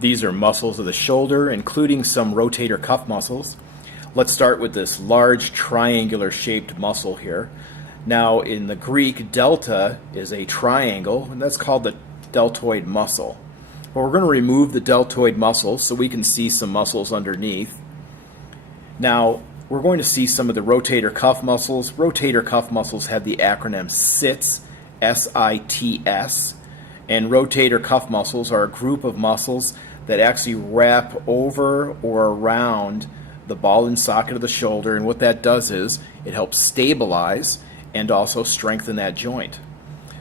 These are muscles of the shoulder, including some rotator cuff muscles. Let's start with this large triangular shaped muscle here. Now in the Greek, delta is a triangle, and that's called the deltoid muscle. Well, we're going to remove the deltoid muscle so we can see some muscles underneath. Now we're going to see some of the rotator cuff muscles. Rotator cuff muscles have the acronym SITS, S-I-T-S, and rotator cuff muscles are a group of muscles that actually wrap over or around the ball and socket of the shoulder, and what that does is it helps stabilize and also strengthen that joint.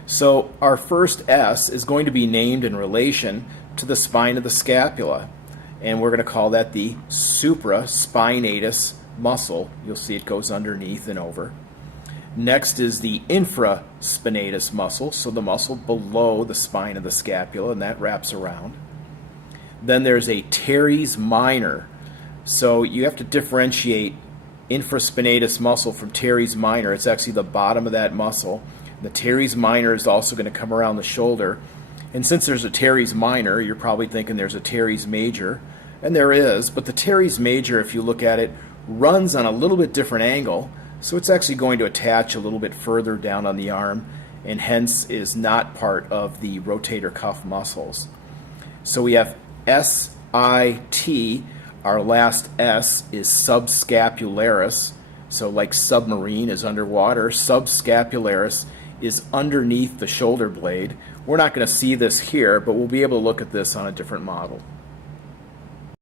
So our first S is going to be named in relation to the spine of the scapula, and we're going to call that the supraspinatus muscle. You'll see it goes underneath and over. Next is the infraspinatus muscle, so the muscle below the spine of the scapula, and that wraps around. Then there's a teres minor. So you have to differentiate infraspinatus muscle from teres minor. It's actually the bottom of that muscle. The teres minor is also going to come around the shoulder. And since there's a teres minor, you're probably thinking there's a teres major. And there is, but the teres major, if you look at it, runs on a little bit different angle. So it's actually going to attach a little bit further down on the arm, and hence is not part of the rotator cuff muscles. So we have S-I-T. Our last S is subscapularis. So like submarine is underwater, subscapularis is underneath the shoulder blade. We're not going to see this here, but we'll be able to look at this on a different model.